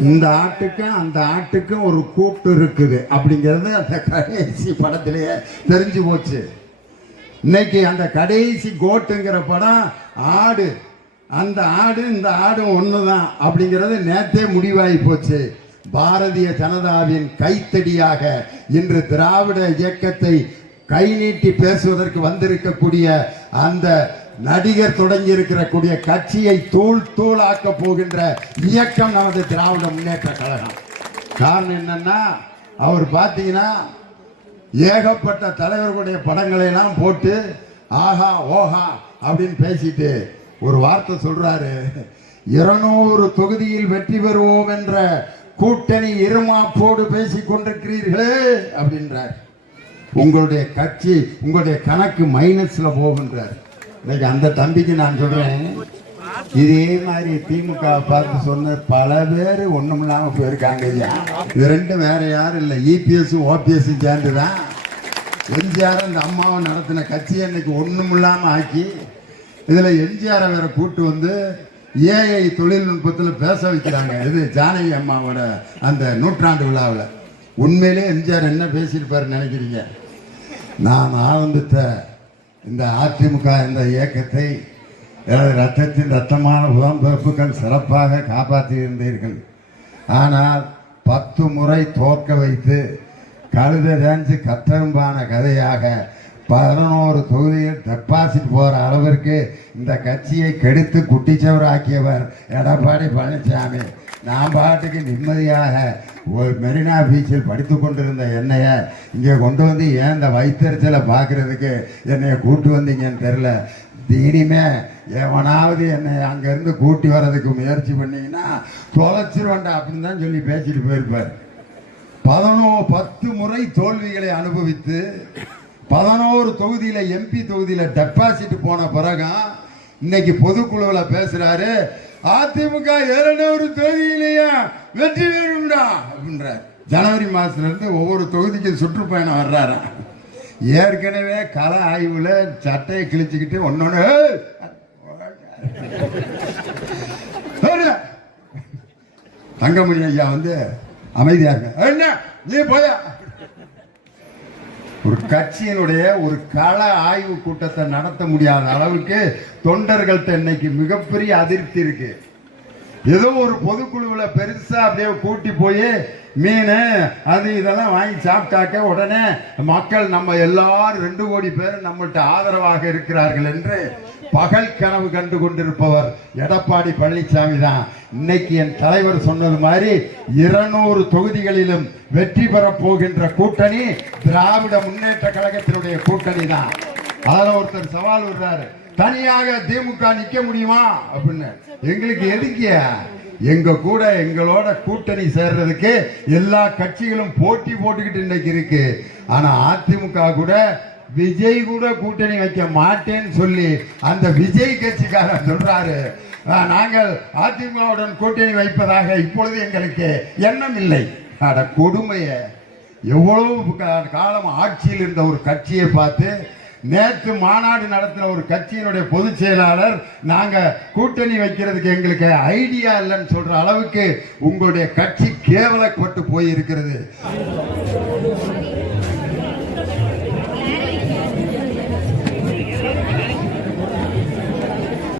இந்த ஆட்டுக்கும் அந்த ஆட்டுக்கும் ஒரு கூட்டு இருக்குது. அப்படிங்கிறது அந்த கடைசி படத்திலேயே தெரிஞ்சு போச்சு. இன்னைக்கு அந்த கடைசி கோட்டுங்கிற படம் ஆடு. அந்த ஆடு இந்த ஆடு ஒண்ணுதான் அப்படிங்கிறது நேத்தே முடிவாகி போச்சு. பாரதிய ஜனதாவின் கைத்தடியாக இன்று திராவிட இயக்கத்தை கை நீட்டி பேசுவதற்கு வந்திருக்கக்கூடிய அந்த நடிகர் தொடங்கி இருக்கக்கூடிய கட்சியை தூள் தூளாக்க போகின்ற இயக்கம் நமது திராவிட முன்னேற்ற கழகம். காரணம் என்னன்னா அவர் பார்த்தீங்கன்னா ஏகப்பட்ட தலைவர்களுடைய படங்களை எல்லாம் போட்டு ஆஹா ஓஹா அப்படின்னு பேசிட்டு ஒரு வார்த்தை சொல்றாரு. இருநூறு தொகுதியில் வெற்றி பெறுவோம் என்ற கூட்டணி இருமாப்போடு பேசிக் கொண்டிருக்கிறீர்களே அப்படின்றார். உங்களுடைய கட்சி உங்களுடைய கணக்கு மைனஸ்ல போகின்றார். இன்னைக்கு அந்த தம்பிக்கு நான் சொல்றேன். இதே மாதிரி திமுக பார்த்து சொன்ன பல பேர் ஒண்ணும் இல்லாம போயிருக்காங்க ஐயா. இது ரெண்டும் வேற யாரும் இல்லை. இபிஎஸும் ஓபிஎஸும் சேர்ந்து தான் எம்ஜிஆர் அந்த அம்மாவை நடத்தின கட்சியை இன்னைக்கு ஒண்ணும் இல்லாம ஆக்கி இதுல எம்ஜிஆரை வேற கூட்டு வந்து ஏஐ தொழில்நுட்பத்தில் பேச வைக்கிறாங்க. இது ஜானகி அம்மாவோட அந்த நூற்றாண்டு விழாவில். உண்மையிலே எம்ஜிஆர் என்ன பேசியிருப்பாருன்னு நினைக்கிறீங்க? நான் ஆரம்பித்த இந்த அதிமுக இந்த இயக்கத்தை எனது ரத்தத்தின் ரத்தமான உடம்பிறப்புகள் சிறப்பாக காப்பாற்றியிருந்தீர்கள். ஆனால் பத்து முறை தோற்க வைத்து கழுத தேஞ்சு கத்தரும்பான கதையாக பதினோரு தொகுதியில் டெபாசிட் போகிற அளவிற்கு இந்த கட்சியை கெடுத்து குட்டிச்சவர் ஆக்கியவர் எடப்பாடி பழனிசாமி. நான் பாட்டுக்கு நிம்மதியாக ஒரு மெரினா பீச்சில் படித்து கொண்டிருந்த என்னைய இங்கே கொண்டு வந்து ஏன் இந்த வயிற்றுச்சலை பார்க்கறதுக்கு என்னைய கூட்டு வந்தீங்கன்னு தெரில இனிமே எவனாவது என்னை அங்கேருந்து கூட்டி வர்றதுக்கு முயற்சி பண்ணீங்கன்னா தொலைச்சிருவேண்டா அப்படின்னு தான் சொல்லி பேசிட்டு போயிருப்பார். பதினோ பத்து முறை தோல்விகளை அனுபவித்து பதினோரு தொகுதியில் எம்பி தொகுதியில் டெபாசிட் போன பிறகு இன்னைக்கு பொதுக்குழுவில் பேசுகிறாரு அதிமுக இருநூறு தொகுதியிலேயே வெற்றி பெறும்டா அப்படின்றார். ஜனவரி மாசத்துல இருந்து ஒவ்வொரு தொகுதிக்கும் சுற்றுப்பயணம் வர்றாராம் ஏற்கனவே கல ஆய்வுல சட்டையை கிழிச்சுக்கிட்டு ஒன்னொன்னு தங்கமணி ஐயா வந்து அமைதியாக என்ன? நீ போயா? ஒரு கட்சியினுடைய ஒரு கள ஆய்வு கூட்டத்தை நடத்த முடியாத அளவுக்கு தொண்டர்கள்ட்ட இன்னைக்கு மிகப்பெரிய அதிருப்தி இருக்குது ஏதோ ஒரு பொதுக்குழுவில் பெருசாக அப்படியே கூட்டி போய் மீன் அது இதெல்லாம் வாங்கி சாப்பிட்டாக்க உடனே மக்கள் நம்ம எல்லாரும் ரெண்டு கோடி பேர் நம்மள்கிட்ட ஆதரவாக இருக்கிறார்கள் என்று பகல் கனவு கண்டு கொண்டிருப்பவர் எடப்பாடி பழனிசாமி தான். இன்னைக்கு என் தலைவர் சொன்னது மாதிரி இருநூறு தொகுதிகளிலும் வெற்றி பெறப் போகின்ற கூட்டணி திராவிட முன்னேற்ற கழகத்தினுடைய கூட்டணி தான். அதில் ஒருத்தர் சவால் விடுறாரு. தனியாக திமுக நிக்க முடியுமா? அப்படின்னு. எங்களுக்கு எதுக்கிய எங்க கூட எங்களோட கூட்டணி சேர்றதுக்கு எல்லா கட்சிகளும் போட்டி போட்டுக்கிட்டு இன்னைக்கு இருக்கு. ஆனா அதிமுக கூட விஜய் கூட கூட்டணி வைக்க மாட்டேன்னு சொல்லி அந்த விஜய் கட்சிக்காரர் சொல்றாரு. நாங்கள் அதிமுகவுடன் கூட்டணி வைப்பதாக இப்பொழுது எங்களுக்கு எண்ணம் இல்லை. அட கொடுமைய. எவ்வளவு காலம் ஆட்சியில் இருந்த ஒரு கட்சியை பார்த்து நேற்று மாநாடு நடத்தின ஒரு கட்சியினுடைய பொதுச் செயலாளர் நாங்க கூட்டணி வைக்கிறதுக்கு எங்களுக்கு ஐடியா இல்லைன்னு சொல்ற அளவுக்கு உங்களுடைய கட்சி கேவலப்பட்டு போயிருக்கிறது.